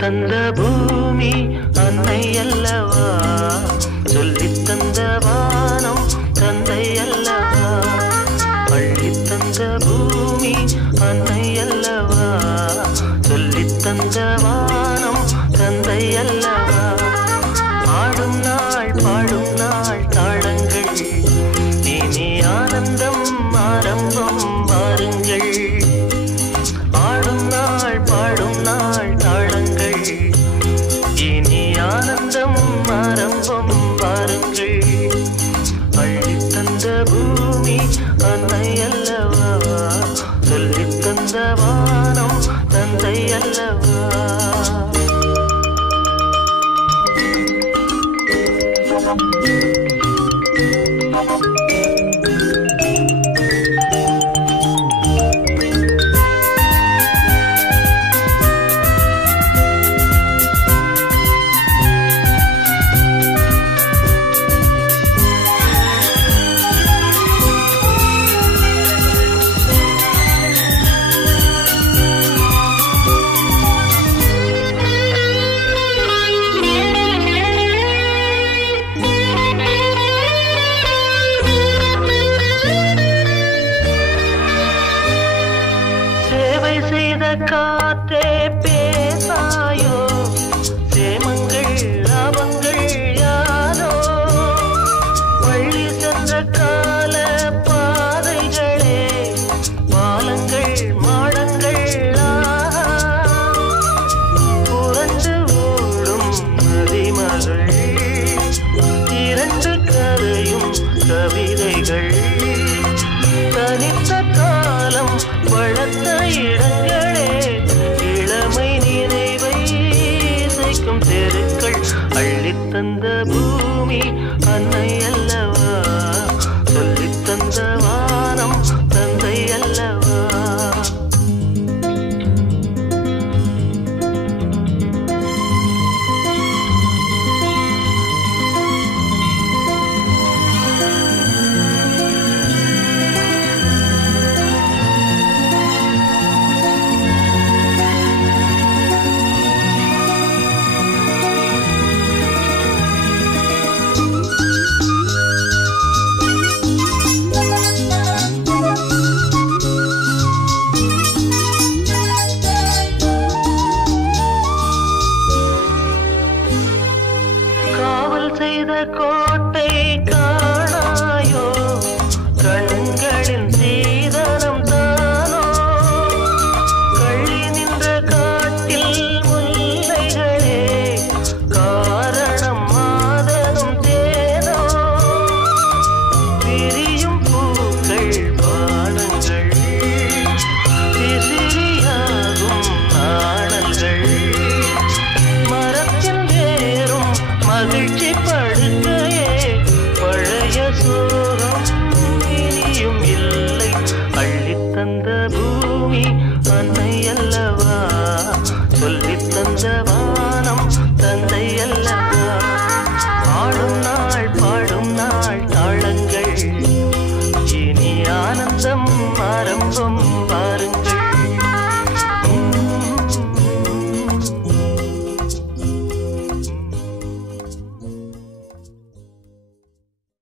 தந்த பூமி அன்னை அல்லவா, சொல்லித் தந்த வானம் தந்தை அல்லவா. அள்ளி தந்த பூமி அன்னை அல்லவா, சொல்லித் தந்த வானம் தந்தை அல்லவா. ஆடும் நாள் பாடும் நாள் தாளங்கள், இனி ஆனந்தம் ஆரம்பம் வாருங்கள். ஆடும் நாள் பாடும் நாள் தாளங்கள், இனி ஆனந்தம் ஆரம்பம் வாருங்கள். அள்ளி தந்த பூமி அன்னை அல்லவா, சொல்லித் தந்த வானம் தந்தை அல்லவா. செய்த காத்தே பேசாயோ, சேமங்கள் லாபங்கள் யாரோ. வழி சென்ற கால பாதைகளே, பாலங்கள் மாடங்கள் புரண்டு ஓடும் நதிமகள், இரண்டு கரையும் கவிதைகள். தனித்த காலம் வளர்த்த இடங்களே, இளமை நினைவை இசைக்கும் தெருக்கள். அள்ளித் தந்த பூமி அன்னை